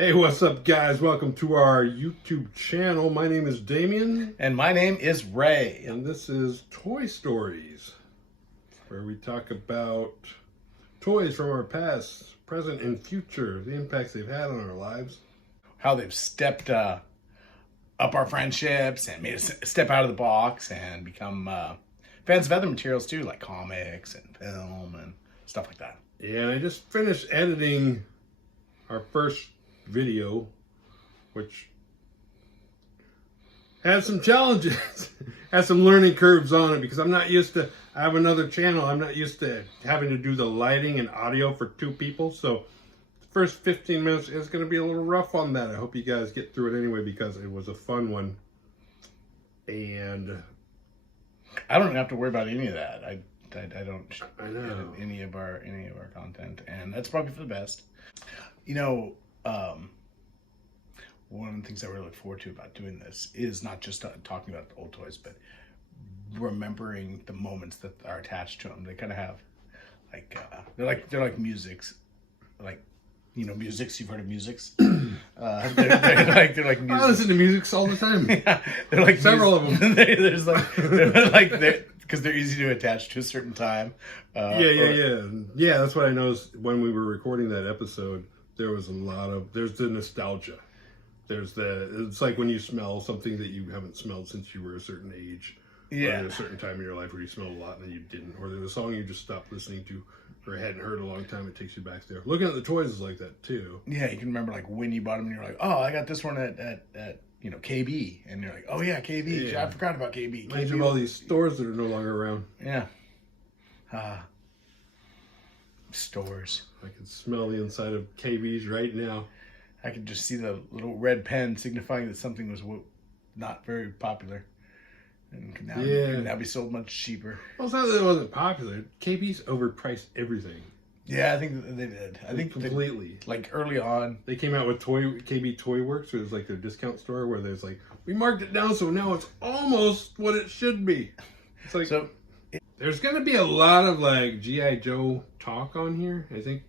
Hey, what's up, guys? Welcome to our YouTube channel. My name is Damien. And my name is Ray. And this is Toy Stories, where we talk about toys from our past, present, and future, the impacts they've had on our lives. How they've stepped up our friendships and made us step out of the box and become fans of other materials too, like comics and film and stuff like that. Yeah, and I just finished editing our first video, which had some challenges, had some learning curves on it, because I'm not used to, I have another channel, I'm not used to having to do the lighting and audio for two people, so the first 15 minutes is going to be a little rough on that. I hope you guys get through it anyway, because it was a fun one, and I don't have to worry about any of that. I don't know edit any of our content, and that's probably for the best. You know, one of the things I really look forward to about doing this is not just talking about the old toys, but remembering the moments that are attached to them. They kind of have like they're like musics, like, you know, musics. You've heard of musics? They're like music. I listen to music all the time. Yeah, they're like several of them. There's like because they're easy to attach to a certain time. Yeah. That's what I noticed when we were recording that episode. There was there's the nostalgia. It's like when you smell something that you haven't smelled since you were a certain age. Yeah. Or at a certain time in your life where you smelled a lot and then you didn't. Or there's a song you just stopped listening to or hadn't heard in a long time. It takes you back there. Looking at the toys is like that too. Yeah, you can remember like when you bought them and you're like, oh, I got this one at you know, KB. And you're like, oh yeah, KB. Yeah. I forgot about KB. Reminds you of all these stores that are no longer around. Yeah. Stores. I can smell the inside of KB's right now. I can just see the little red pen signifying that something was not very popular, and can now be sold much cheaper. Well, it's not that it wasn't popular. KB's overpriced everything. Yeah, I think they did. I think completely. Like early on, they came out with KB Toy Works. It was like their discount store where there's like, we marked it down so now it's almost what it should be. It's like there's gonna be a lot of like G.I. Joe talk on here. I think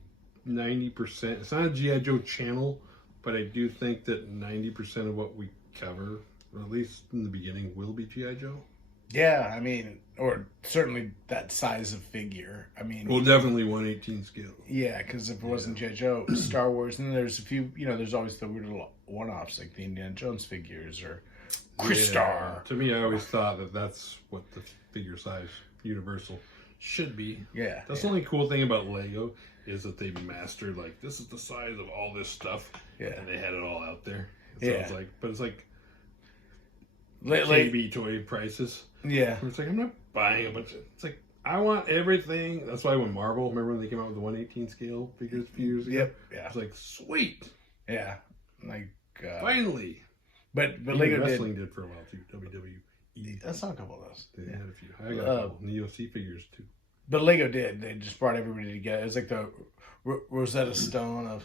90%. It's not a G.I. Joe channel, but I do think that 90% of what we cover, or at least in the beginning, will be G.I. Joe. Yeah, I mean, or certainly that size of figure. I mean, well, definitely 1/18 scale. Yeah, because if it wasn't G.I. Joe, Star Wars, and then there's a few, you know, there's always the weird little one-offs like the Indiana Jones figures or Crystar. Yeah. To me, I always thought that that's what the figure size Universal should be. Yeah. That's the only cool thing about Lego is that they mastered, like, this is the size of all this stuff. Yeah. And they had it all out there. So it's like, but it's like KB toy prices. Yeah. It's like, I'm not buying a bunch of, it's like, I want everything. That's why when Marvel, remember when they came out with the 1/18 scale figures a few years ago? Yep. Yeah. It's like, sweet. Yeah. Like, finally. But Lego wrestling did for a while too. WWE. I saw a couple of those. They had a few. I got a couple Neo C figures too. But Lego did. They just brought everybody together. It was like the Rosetta Stone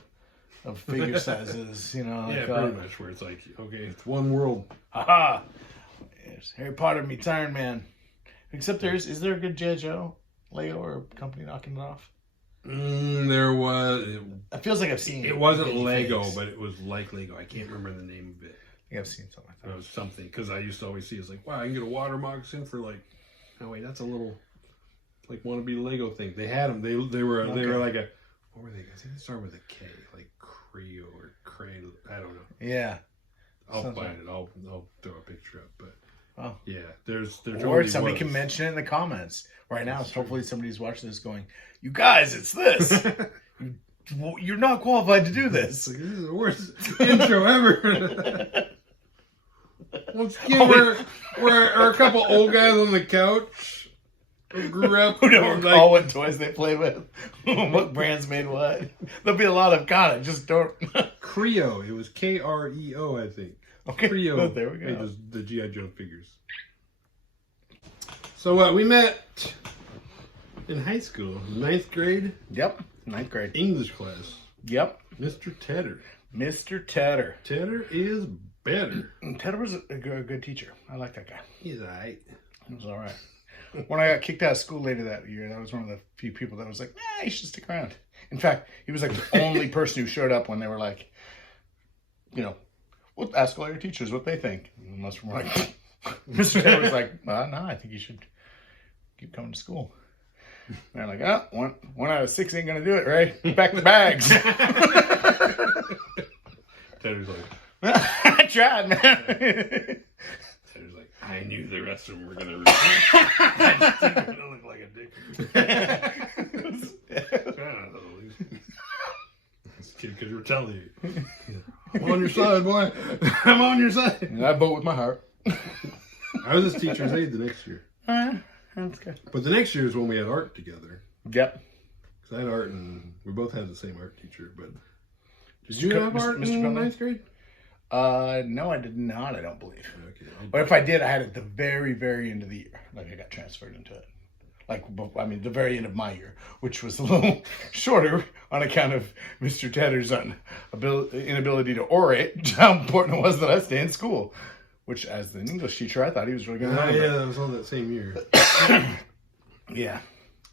of figure sizes, you know. Yeah, like, pretty much. Where it's like, okay, it's one world. Haha. Yes, Harry Potter meets Iron Man. Except is there a good G.I. Joe Lego or company knocking it off? There was. It feels like I've seen. It wasn't Lego, but it was like Lego. I can't remember the name of it. I think I've seen something like that. It was something, because I used to always see it's like, wow, I can get a water moccasin for like, oh wait, that's a little like wannabe Lego thing. They had them. They were like a, what were they? I think they started with a K, like Creo or Cray. I don't know. Yeah, I'll find it. I'll throw a picture up. But yeah, there's or somebody can mention it in the comments right now. Hopefully somebody's watching this going, you guys, it's this. You're not qualified to do this. This is the worst intro ever. Once again, we're a couple old guys on the couch who grew up. Who don't recall what toys they play with, what brands made what. There'll be a lot of, God, I just don't. Creo. It was Kreo, I think. Okay. Creo. Oh, there we go. Made the G.I. Joe figures. So we met in high school, 9th grade. Yep, 9th grade. English class. Yep. Mr. Tedder. Mr. Tedder. Tedder is better. Tedder was a good teacher. I like that guy. He's all right. He was all right. When I got kicked out of school later that year, that was one of the few people that was like, you should stick around. In fact, he was like the only person who showed up when they were like, we'll ask all your teachers what they think. Unless we're like, Mr. Taylor was like, no, I think you should keep coming to school. And they're like, one out of 6 ain't going to do it, right? Back the bags. Taylor's like, I tried, man. Taylor's like, I knew the rest of them were going to I just think I'm going to look like a dick. This kid could retell you. I'm on your side, boy. I'm on your side. And I vote with my heart. I was his teacher's aide the next year. That's good. But the next year is when we had art together. Yep. Because I had art, and we both had the same art teacher. But did you have art in 9th grade? No, I did not. I don't believe. Okay. But if I did, I had it at the very, very end of the year. Like I got transferred into it. The very end of my year, which was a little shorter on account of Mr. Tedder's inability to orate how important it was that I stay in school. Which, as an English teacher, I thought he was really going to yeah, that was all that same year. Yeah.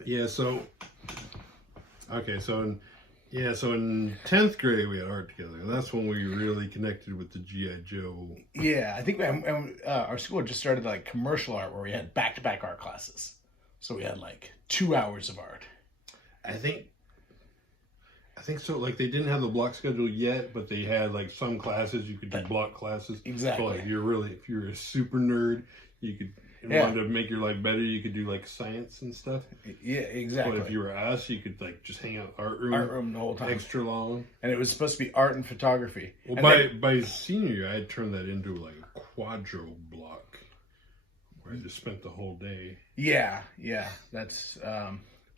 Yeah, so... Okay, so in 10th grade, we had art together. And that's when we really connected with the G.I. Joe. Yeah, I think our school just started, like, commercial art where we had back-to-back art classes. So we had, like, 2 hours of art. I think so. Like, they didn't have the block schedule yet, but they had like some classes you could do block classes. Exactly. But like, if you're a super nerd, you could want to make your life better. You could do like science and stuff. Yeah, exactly. But if you were us, you could like just hang out art room the whole time, extra long. And it was supposed to be art and photography. Well, by senior year, I had turned that into like a quadro block where I just spent the whole day. Yeah. That's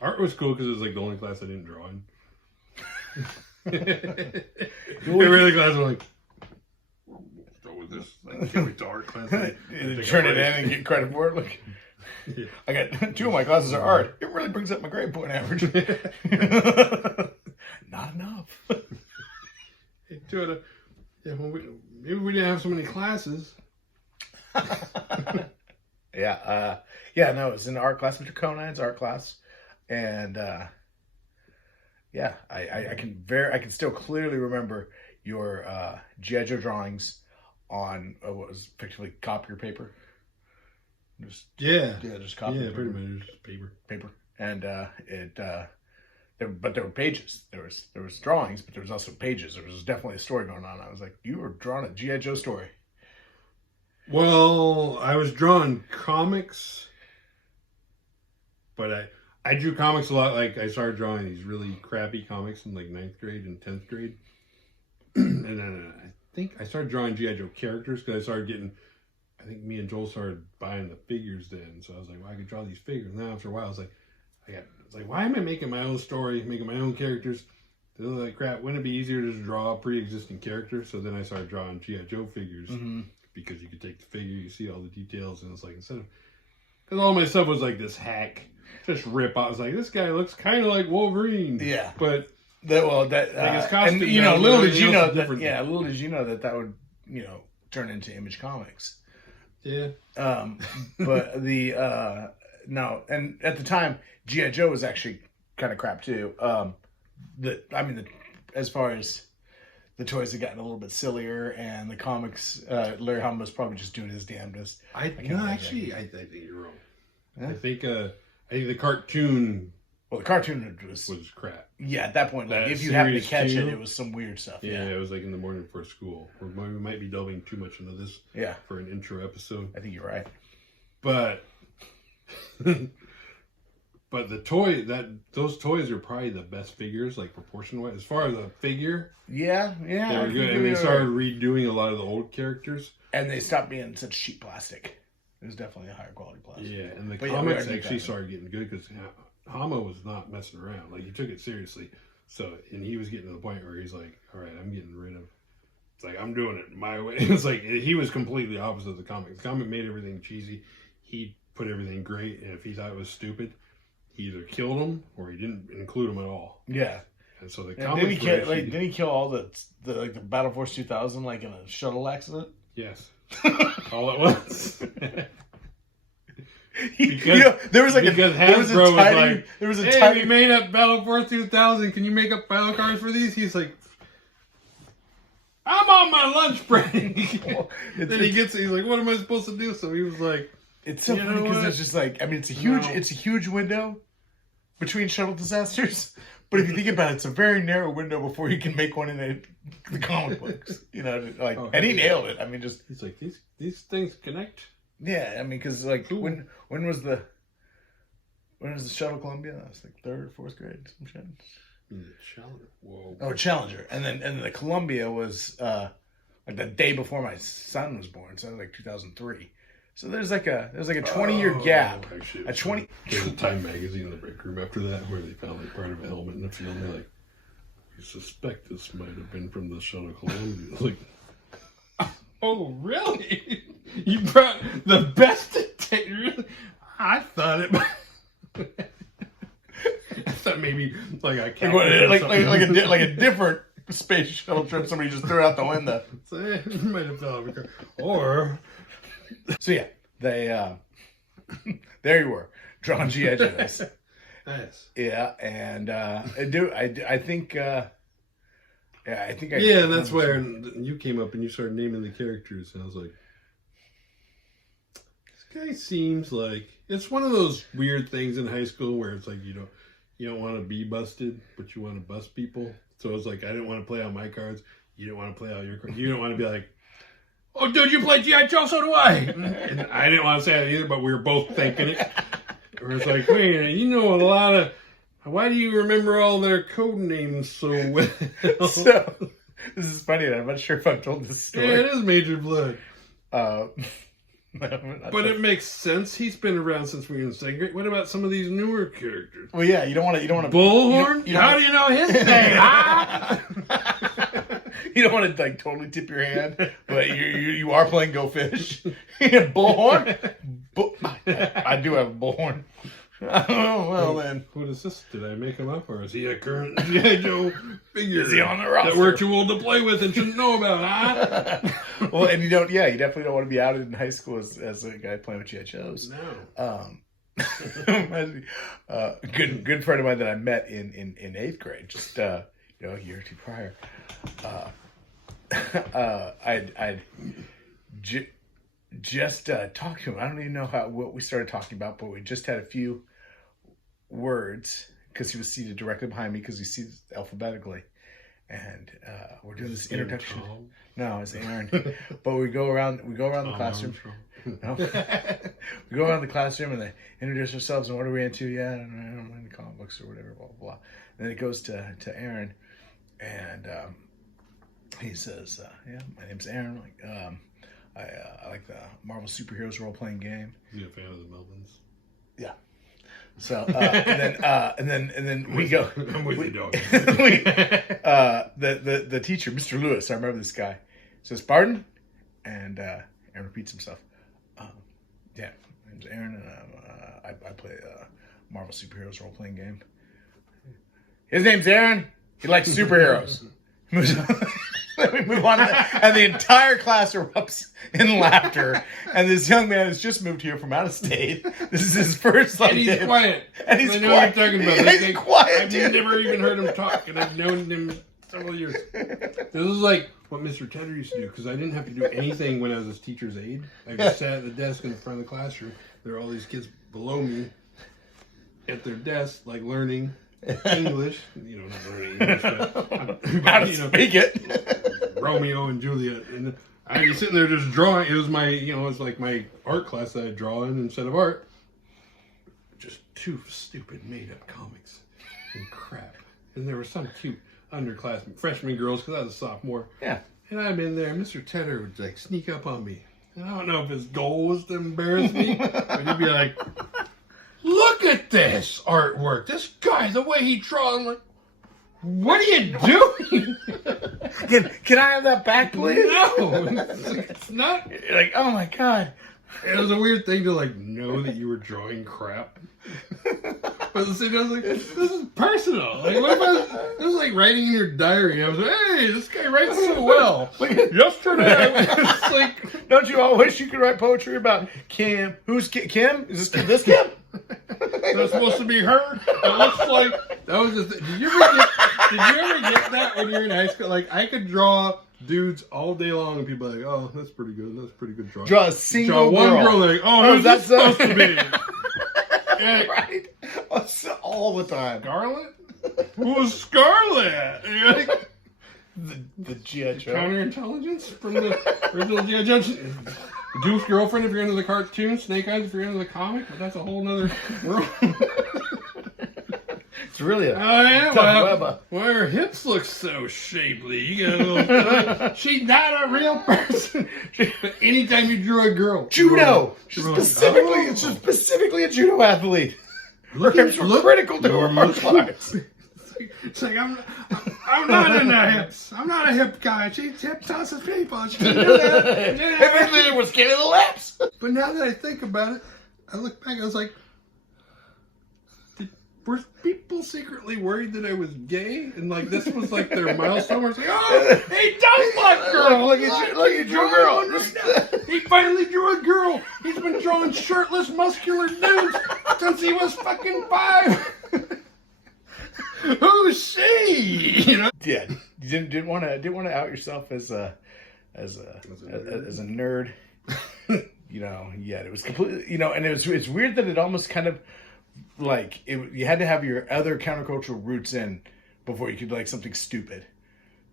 art was cool because it was like the only class I didn't draw in. Really glad I'm like, go with this. Like, can we to art class? Turn it in and get credit for it. Look, yeah. I got 2 of my classes are art. It really brings up my grade point average. Not enough. Maybe we didn't have so many classes. Yeah. No, it was in the art class, Mr. Conan's art class, and. Yeah, I can still clearly remember your G.I. Joe drawings on what was effectively copier paper. Just copier paper. Pretty much paper. And but there were pages. There was drawings, but there was also pages. There was definitely a story going on. I was like, you were drawing a G.I. Joe story. Well, I was drawing comics, but I drew comics a lot. Like, I started drawing these really crappy comics in like 9th grade and 10th grade. And then I think I started drawing G.I. Joe characters because I think me and Joel started buying the figures then. So I was like, well, I could draw these figures. And then after a while, I was like, why am I making my own story, making my own characters? They're like, crap, wouldn't it be easier to just draw a pre-existing character? So then I started drawing G.I. Joe figures because you could take the figure, you see all the details, and it's like, because all my stuff was like this hack. Just rip out. I was like, this guy looks kind of like Wolverine. Yeah, but his costume. And little did you know that. Yeah, little did you know that would turn into Image Comics. Yeah. But no, and at the time, G.I. Joe was actually kind of crap too. As far as the toys had gotten a little bit sillier, and the comics, Larry Hama was probably just doing his damnedest. I think you're wrong. Yeah? I think the cartoon. Well, the cartoon was crap. Yeah, at that point, like, if you happened to catch it, it was some weird stuff. Yeah, it was like in the morning before school. Or we might be delving too much into this. Yeah. For an intro episode. I think you're right. But those toys are probably the best figures, like proportion wise, as far as a figure. Yeah. They were good, and they started redoing a lot of the old characters, and they stopped being such cheap plastic. It was definitely a higher quality plastic. Yeah, and the comics actually started getting good because Hama was not messing around. Like, he took it seriously. So, and he was getting to the point where he's like, all right, I'm getting rid of. It's like, I'm doing it my way. It's like, he was completely opposite of the comic. The comic made everything cheesy. He put everything great, and if he thought it was stupid, he either killed him or he didn't include him at all. Yeah. And so the comics didn't he kill all the Battle Force 2000 like in a shuttle accident? Yes. All at once. There was a tiny. We made up Battle Force 2000. Can you make up battle cards for these? He's like, I'm on my lunch break. Then he's like, what am I supposed to do? So he was like, it's so funny because it's just like, I mean, it's a huge window between shuttle disasters. But if you think about it, it's a very narrow window before you can make one in the comic books. You know, like, and he nailed it. I mean, just he's like, these things connect. Yeah, I mean, because like when was the shuttle Columbia? I was like 3rd or 4th grade, some shit. Challenger. Whoa. Oh, Challenger, and then the Columbia was like the day before my son was born, so that was like 2003. So there's like a 20-year gap. Actually, a 20. There's a Time magazine in the break room after that where they found like part of a helmet in the field. And they're like, we suspect this might have been from the shuttle Columbia. It's like, oh really? You brought the best really? I thought it. I thought maybe like I like a different space shuttle trip somebody just threw out the window. So, it might have fell over. Or so yeah, they there you were, drawing G.I. Joes. Nice. Yeah, and I think and that's where you came up and you started naming the characters, and I was like, this guy seems like it's one of those weird things in high school where it's like you don't want to be busted, but you want to bust people. So it's like I didn't want to play out my cards. You didn't want to play out your cards. You didn't want to be like, oh, dude, you play G.I. Joe, so do I. And I didn't want to say that either, but we were both thinking it. Where it's like, wait, you know a lot of. Why do you remember all their code names so well? So this is funny. I'm not sure if I've told this story. Yeah, it is Major Blood. But it makes sense. He's been around since we were in 2nd grade. What about some of these newer characters? Well, yeah, you don't want to. Bullhorn? How do you know his name? You don't want to like totally tip your hand, but you are playing Go Fish. Bullhorn? I do have a bullhorn. Oh, well then. What is this? Did I make him up, or is he a current G.I. Joe figure? Is he on the roster? That we're too old to play with and shouldn't know about, huh? Well, and you definitely don't want to be outed in high school as a guy playing with G.I. Joes. No. Good friend of mine that I met in 8th grade, just a year or two prior. I'd just talked to him. I don't even know what we started talking about, but we just had a few words because he was seated directly behind me because he sees alphabetically, and we're doing this introduction. No, it's Aaron. But we go around the classroom. No. We go around the classroom and they introduce ourselves and what are we into? Yeah, I'm into comic books or whatever, blah, blah, blah. And then it goes to Aaron and he says, yeah, my name's Aaron. I like the Marvel superheroes role-playing game. Is he a fan of the Melvins? Yeah. So and then we go. I'm with you, dog. The teacher, Mr. Lewis, I remember this guy, says, "Pardon?" And Aaron repeats himself. Yeah, my name's Aaron, and I play Marvel superheroes role-playing game. His name's Aaron. He likes superheroes. Then we move on, and the entire class erupts in laughter. And this young man has just moved here from out of state. This is his first. And he's quiet. And he's quiet. I know what you're talking about. He's quiet. I've never even heard him talk, and I've known him several years. This is like what Mr. Tedder used to do because I didn't have to do anything when I was his teacher's aide. I just sat at the desk in the front of the classroom. There were all these kids below me at their desk, like learning English. Not learning English, but how to speak it. Romeo and Juliet, and I'd be sitting there just drawing. It was my, it's like my art class that I draw in instead of art. Just two stupid made-up comics and crap. And there were some cute underclassmen, freshman girls, because I was a sophomore. Yeah. And I'm in there. Mr. Tedder would like sneak up on me. And I don't know if his goal was to embarrass me, but he'd be like, "Look at this artwork. This guy, the way he draws." I'm like, "What are you doing?" Can I have that back, please? No, it's not. You're like, oh my god. It was a weird thing to know that you were drawing crap. But at the same time, I was like, this is personal. Like, what if it was like writing in your diary? I was like, hey, this guy writes so well. Yesterday, I was like, don't you all wish you could write poetry about Kim? Who's Kim? Is this Kim? That's supposed to be her. It looks like that was just. Did you ever get that when you were in high school? Like I could draw dudes all day long, and people are like, "Oh, that's pretty good. That's pretty good drawing." Draw a single one girl. girl. They're like, "Oh, who's that supposed to be?" Yeah, right. All the time. Scarlet? Who's Scarlet? Like, the G.I. Joe. Counterintelligence from the original G.I. Joe. Goof's girlfriend if you're into the cartoon, Snake Eyes if you're into the comic, but that's a whole nother world. It's really a why her hips look so shapely? You got a little. She's not a real person. But anytime you drew a girl, judo. She's specifically a judo athlete. Her hips were critical to her martial arts. It's like I'm not into hips. I'm not a hip guy. She hip tosses people. She can do that. Everything was getting the laps. But now that I think about it, I look back. I was like, were people secretly worried that I was gay? And like this was like their milestone. Where it's like, oh, he does like girls. Look at you, drew a girl. He finally drew a girl. He's been drawing shirtless, muscular dudes since he was fucking 5. Who's she? You know? Yeah, you didn't want to out yourself as a nerd. You know, yeah, it was completely, you know, and it's weird that it almost kind of like you had to have your other countercultural roots in before you could like something stupid.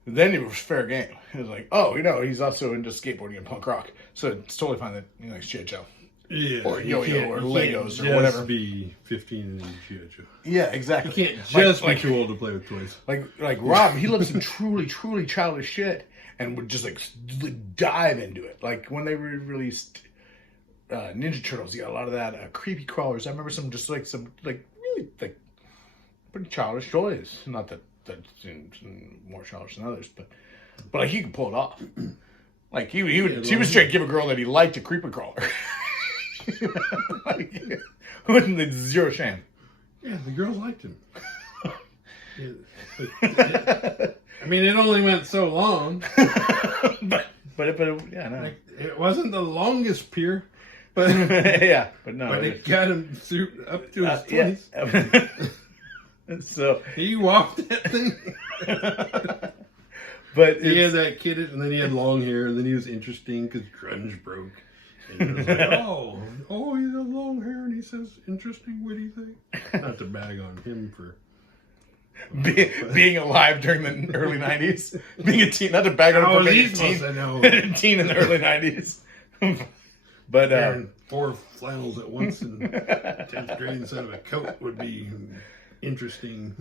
Then it was fair game. It was like, oh, you know, he's also into skateboarding and punk rock, so it's totally fine that he likes G.I. Joe. Yeah, or yo-yo or Legos or whatever. Be 15 and G.I. Joe. Yeah, exactly. You can't just be too old to play with toys. Like Rob, he loves some truly childish shit and would just like dive into it. Like when they released Ninja Turtles, you got a lot of that. Creepy crawlers. I remember some really like pretty childish toys. Not that that's more childish than others, but like he could pull it off. Like he would straight give a girl that he liked a creepy crawler. Like, with zero shame. Yeah, the girls liked him. I mean, it only went so long. but yeah, no. Like, it wasn't the longest pier, but yeah, but no. But it got him up to his 20s. Yeah. So he walked that thing. But he had that kid, and then he had long hair, and then he was interesting because grunge broke. And he was like, oh, he has long hair, and he says interesting, witty thing. Not to bag on him for being alive during the early 90s, being a teen. Not to bag on him for being a teen in the early 90s. But wearing 4 flannels at once in 10th grade instead of a coat would be interesting.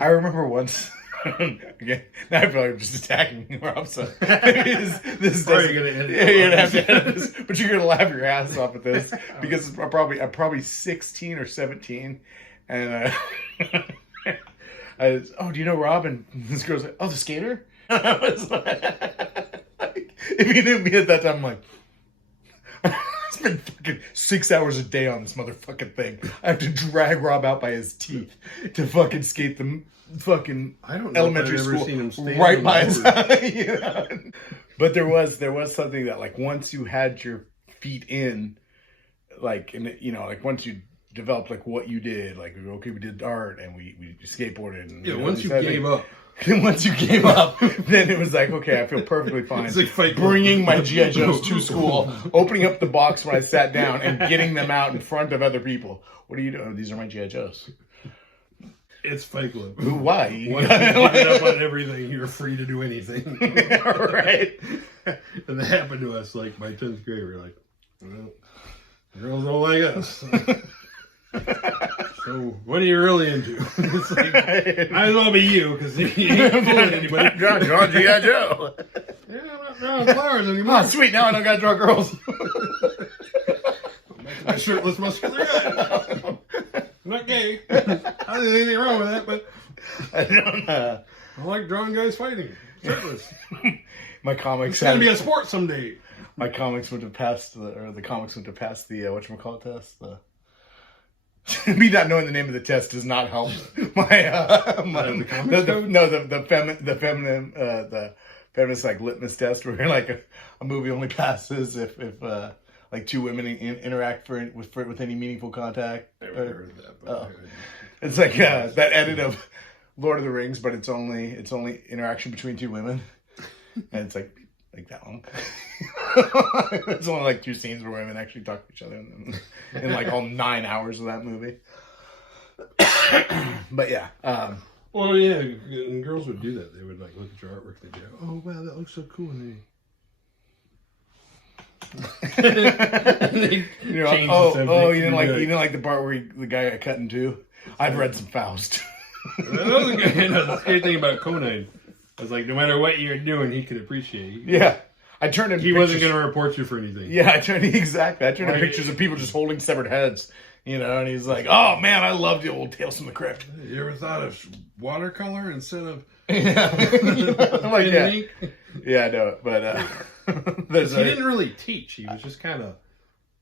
I remember once. Okay, now I feel like I'm just attacking Rob. So this Or you're gonna edit you're gonna have to edit this, but you're gonna laugh your ass off at this because I'm probably 16 or 17, and do you know Rob? And this girl's like, oh, the skater. And I was like, if you knew me at that time, I'm like, I spend fucking 6 hours a day on this motherfucking thing. I have to drag Rob out by his teeth to fucking skate the fucking elementary school right by his house. You know? But there was something that like once you had your feet in, like, and you know, like once you developed like what you did, like okay, we did art and we skateboarded. And, yeah, once you gave up. Once you gave up, then it was like, okay, I feel perfectly fine. Like bringing my G.I. Joes to school, opening up the box when I sat down, and getting them out in front of other people. What are you doing? These are my G.I. Joes. It's Fight Club. Why? Once you give it up on everything, you're free to do anything. Right. And that happened to us, like, by 10th grade. We were like, well, girls don't like us. So, what are you really into? It's like, might as well be you, because you ain't fooling anybody. Draw G.I. Joe. Yeah, I'm not drawing flowers anymore. Oh, sweet, now I don't gotta draw girls. My shirtless muscular guy. I'm not gay. I don't think there's anything wrong with that, but I don't know. I like drawing guys fighting. Shirtless. My comics. It's gonna be a sport someday. My comics went to pass the comics went to pass the whatchamacallit test. Me not knowing the name of the test does not help. The feminist like litmus test, where like a movie only passes if like two women interact with any meaningful contact. Never heard that. But it's like that edit of Lord of the Rings, but it's only interaction between two women, and it's like that long. It's only like 2 scenes where women actually talk to each other in like all 9 hours of that movie. But yeah. Well, yeah, and girls would do that. They would like look at your artwork and they'd be like, "Oh wow, that looks so cool." And they you didn't like the part where the guy got cut in two. I've read some Faust. That was a good. The scary thing about Conan was like, no matter what you're doing, he could appreciate you. Yeah, I turned in. He wasn't going to report you for anything. Yeah, I turned in pictures of people just holding severed heads. And he's like, "Oh man, I love the old Tales from the Crypt." You ever thought of watercolor instead of? Yeah, I'm like, yeah, I know it, but he didn't really teach. He was just kind of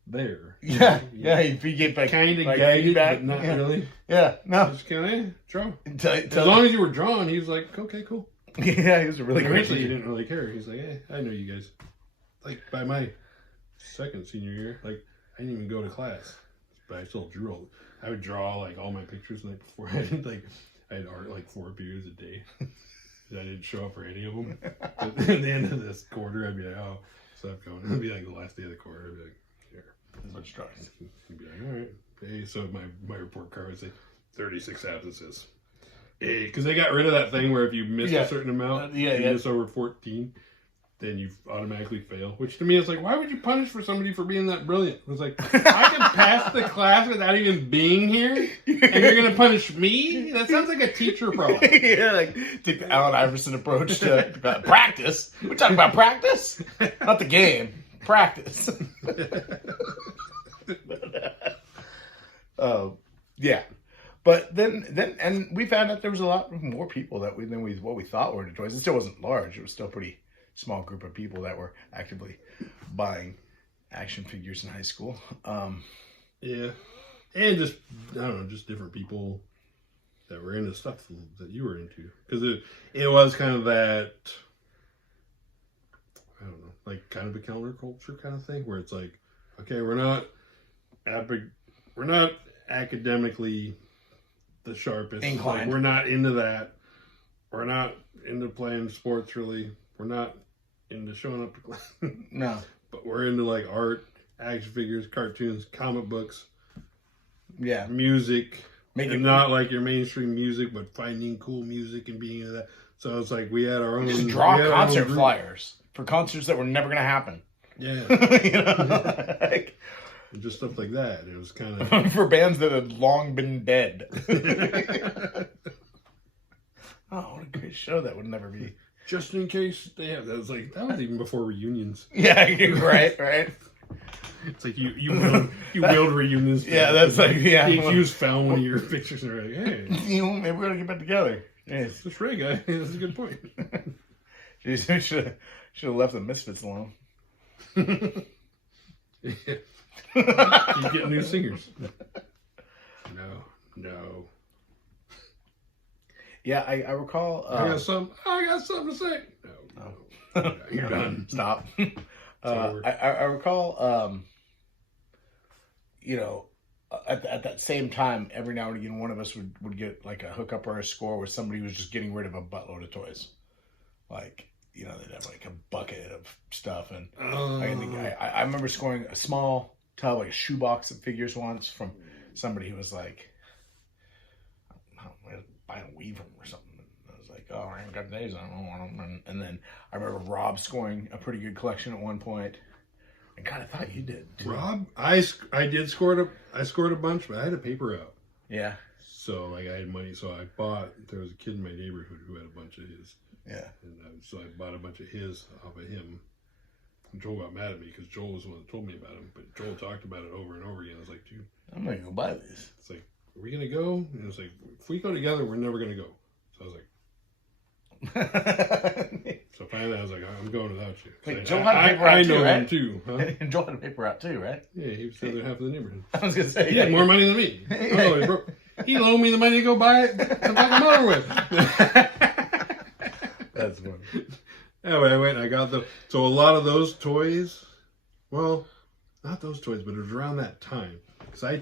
there. Yeah, he gave back, kind of guided, but not really. Yeah, no, just kind of draw. As long as you were drawing, he was like, "Okay, cool." Yeah, he was a really great teacher. He didn't really care. He's like, "Hey, I know you guys." Like by my second senior year, like I didn't even go to class. But I still drew I would draw like all my pictures the night before. I had art like 4 periods a day. I didn't show up for any of them. But at the end of this quarter, I'd be like, "Oh, stop going." It'd be like the last day of the quarter. I'd be like, "Here, this much drawings." He'd be like, "All right." Hey, so my report card would say 36 absences. Hey, because they got rid of that thing where if you miss a certain amount, you miss over 14. Then you automatically fail. Which to me is like, why would you punish for somebody for being that brilliant? It was like, I can pass the class without even being here, and you're going to punish me? That sounds like a teacher problem. Yeah, like take the Allen Iverson approach to practice. We're talking about practice, not the game. Practice. Yeah. But then, and we found out there was a lot more people what we thought were into toys. It still wasn't large. It was still pretty small group of people that were actively buying action figures in high school. Yeah. And just, I don't know, just different people that were into stuff that you were into. Because it was kind of that, I don't know, like kind of a counterculture kind of thing where it's like, okay, we're not academically the sharpest. Inclined. Like, we're not into that. We're not into playing sports really. We're not into showing up to class. No. But we're into like art, action figures, cartoons, comic books. Yeah. Music. And not like your mainstream music, but finding cool music and being into that. So it's like we had our own. Just draw concert flyers for concerts that were never going to happen. Yeah. Just stuff like that. It was kind of. For bands that had long been dead. Oh, what a great show that would never be. Just in case they have that. Was even before reunions. Yeah, right. It's like you willed reunions. Yeah, that's like THU's found one of your pictures and they're like, hey, maybe we're gonna get back together. Yeah, it's this Ray guy. That's a good point. Jeez, we should have left the Misfits alone. Yeah. Keep getting new singers. No. Yeah, I recall. I got something to say. No. You're done. Stop. I recall. At that same time, every now and again, one of us would get like a hookup or a score where somebody was just getting rid of a buttload of toys. Like, they'd have like a bucket of stuff, and I remember scoring a small tub, like a shoebox of figures once from somebody who was like, I don't know, buying a weave or something. And I was like, oh, I haven't got days, I don't want them. And then I remember Rob scoring a pretty good collection at one point. I kind of thought you did too. Rob, I did score I scored a bunch, but I had a paper out. Yeah. So like I had money, so there was a kid in my neighborhood who had a bunch of his. Yeah. And so I bought a bunch of his off of him. And Joel got mad at me because Joel was the one that told me about him. But Joel talked about it over and over again. I was like, dude, I'm not going to buy this. It's like, are we going to go? And it was like, if we go together, we're never going to go. So I was like, so finally I was like, I'm going without you. Wait, Joel had a paper out too, right? Him too. Huh? And Joel had a paper out too, right? Yeah, he was the other half of the neighborhood. I was going to say. He had more money than me. Oh, he broke. He loaned me the money to go buy it to buy the motor with. That's funny. Anyway, I went and I got so a lot of those toys, well, not those toys, but it was around that time. Because I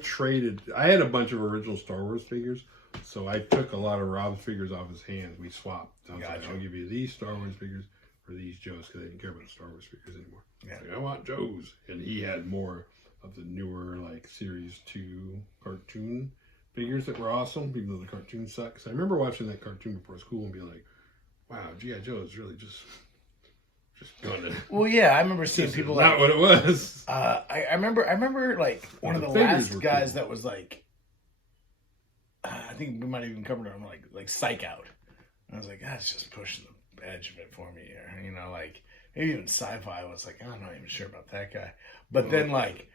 had a bunch of original Star Wars figures, So I took a lot of Rob's figures off his hands. We swapped. I was Gotcha. like, I'll give you these Star Wars figures for these Joe's, because I didn't care about Star Wars figures anymore. Yeah. Like, I want Joe's. And he had more of the newer, like, Series 2 cartoon figures that were awesome, even though the cartoon sucks. I remember watching that cartoon before school and being like, wow, G.I. Joe is really just gonna... Well, yeah, I remember seeing people not what it was. I remember like one of the last guys that was like, I think we might have even covered him like Psych Out. And I was like, that's just pushing the edge of it for me here. You know, like maybe even Sci-Fi was like, I'm not even sure about that guy. But then like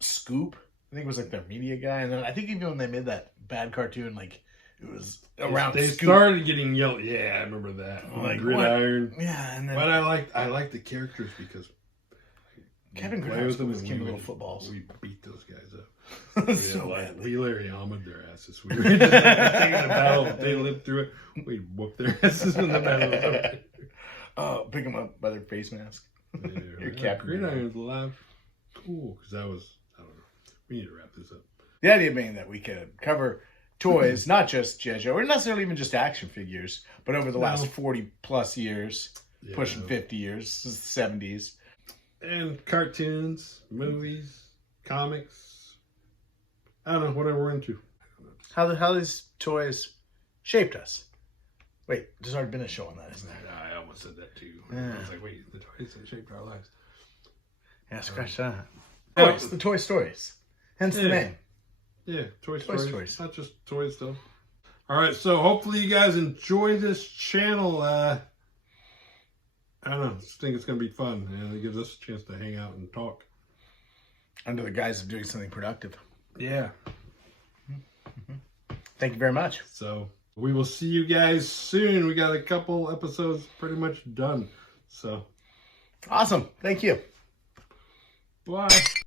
Scoop, I think it was like their media guy, and then I think even when they made that bad cartoon, like it was around. They Scoop. Started getting yelled. Yeah, I remember that. Like Gridiron. What? Yeah, and then but I liked the characters because Kevin Gridiron was king of little footballs. We beat those guys up. So like, we Larry Ahmed their asses. We were just like, taking the battle. If they lived through it, we'd whoop their asses when the battle was over. Oh, pick them up by their face mask. Yeah, Your cap. Gridiron's alive. Cool, because that was, I don't know. We need to wrap this up. The idea being that we could cover toys, not just G.I. Joe, or not necessarily even just action figures, but over the last 40 plus years, pushing 50 years, 70s. And cartoons, movies, comics. I don't know, whatever we're into. How these toys shaped us. Wait, there's already been a show on that, isn't there? I almost said that too. Yeah. I was like, wait, the toys that shaped our lives. Yeah, scratch that. Toys, the Toy Stories. Hence the name. Yeah, Toy Toy Stories. Stories. Not just toys, though. All right, so hopefully you guys enjoy this channel. I don't know. I just think it's going to be fun, and it gives us a chance to hang out and talk. Under the guise of doing something productive. Yeah. Thank you very much. So we will see you guys soon. We got a couple episodes pretty much done. So awesome. Thank you. Bye.